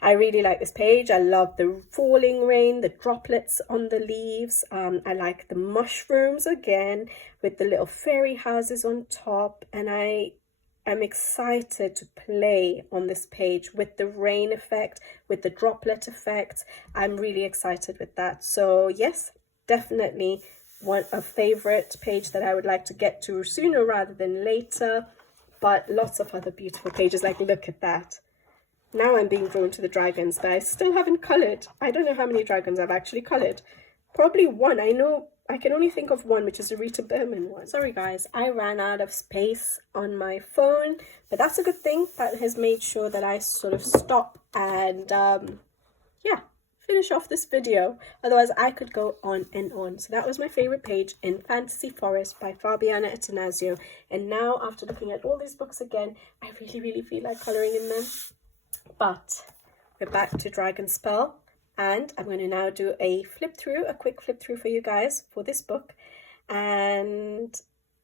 I really like this page. I love the falling rain, the droplets on the leaves. I like the mushrooms again with the little fairy houses on top. And I am excited to play on this page with the rain effect, with the droplet effect. I'm really excited with that. So yes, definitely a favorite page that I would like to get to sooner rather than later. But lots of other beautiful pages, like look at that. Now I'm being drawn to the dragons, but I still haven't coloured. I don't know how many dragons I've actually coloured. Probably one. I know I can only think of one, which is the Rita Berman one. Sorry guys, I ran out of space on my phone, but that's a good thing. That has made sure that I sort of stop and yeah, finish off this video. Otherwise I could go on and on. So that was my favorite page in Fantasy Forest by Fabiana Atanazio. And now after looking at all these books again, I really feel like colouring in them. But we're back to Dragonspell. And I'm going to now do a quick flip through for you guys for this book. And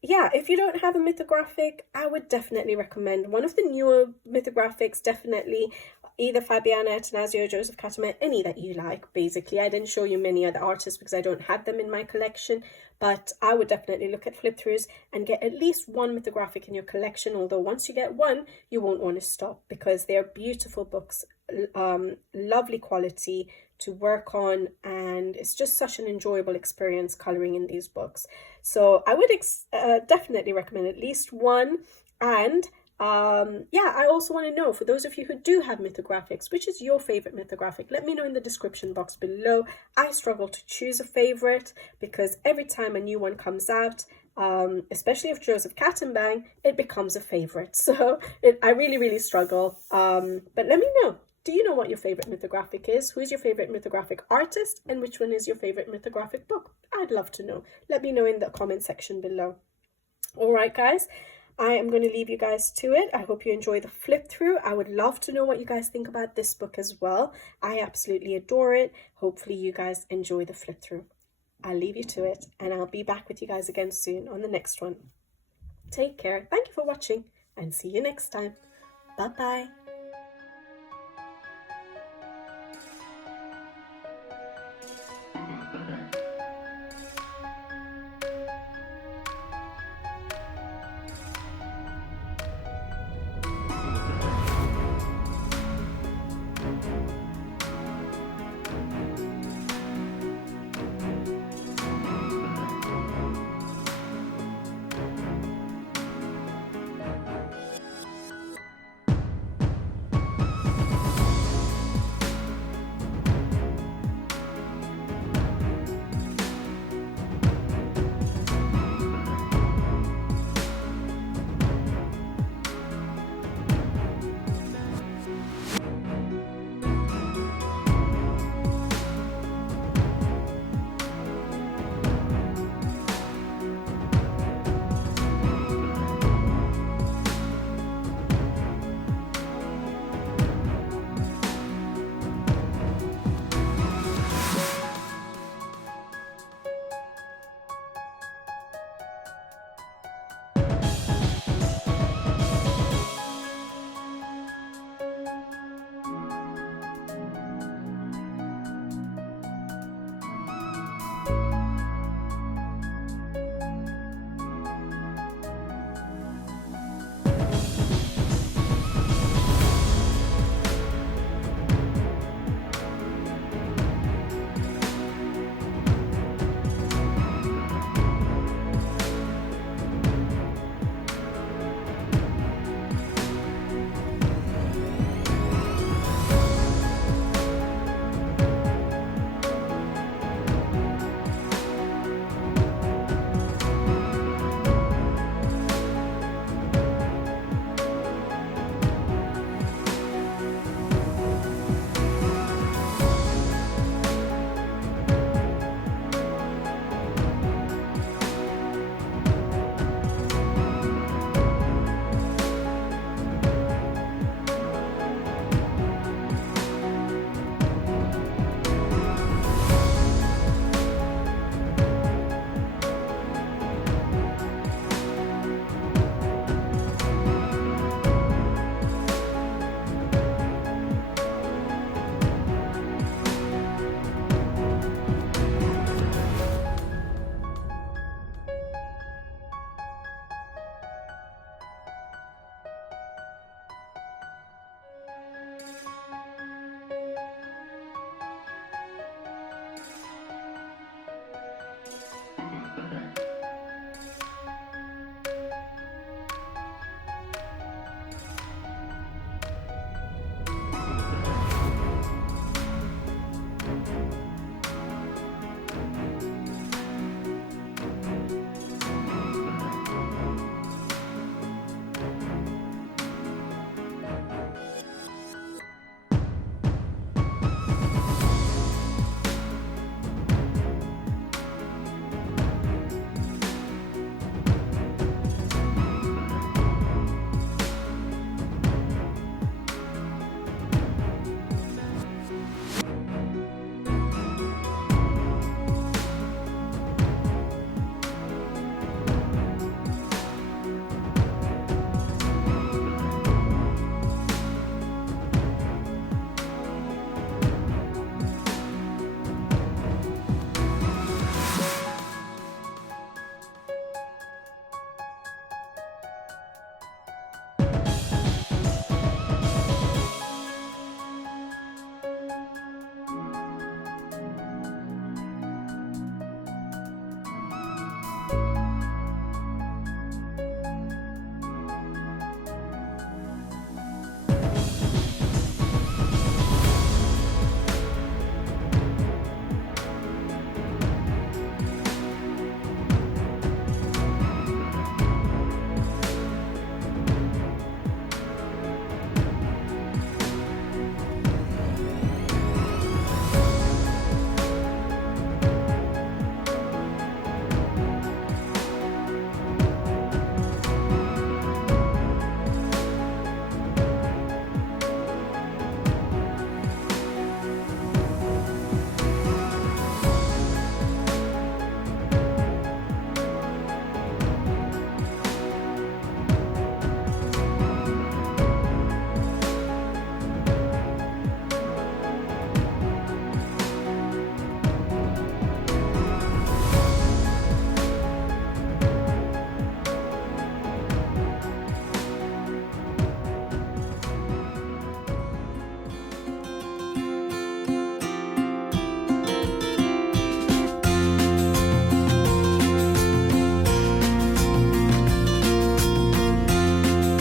yeah, if you don't have a mythographic, I would definitely recommend one of the newer mythographics, definitely. Either Fabiana Atanazio, Joseph Catimbang, any that you like, basically. I didn't show you many other artists because I don't have them in my collection. But I would definitely look at flip-throughs and get at least one mythographic in your collection. Although once you get one, you won't want to stop because they're beautiful books, lovely quality to work on. And it's just such an enjoyable experience colouring in these books. So I would definitely recommend at least one. And yeah, I also want to know, for those of you who do have mythographics, which is your favorite mythographic? Let me know in the description box below. I struggle to choose a favorite because every time a new one comes out, especially if Joseph Catimbang, it becomes a favorite. So I really struggle. But let me know. Do you know what your favorite mythographic is? Who is your favorite mythographic artist? And which one is your favorite mythographic book? I'd love to know. Let me know in the comment section below. All right, guys. I am going to leave you guys to it. I hope you enjoy the flip through. I would love to know what you guys think about this book as well. I absolutely adore it. Hopefully you guys enjoy the flip through. I'll leave you to it and I'll be back with you guys again soon on the next one. Take care. Thank you for watching and see you next time. Bye-bye.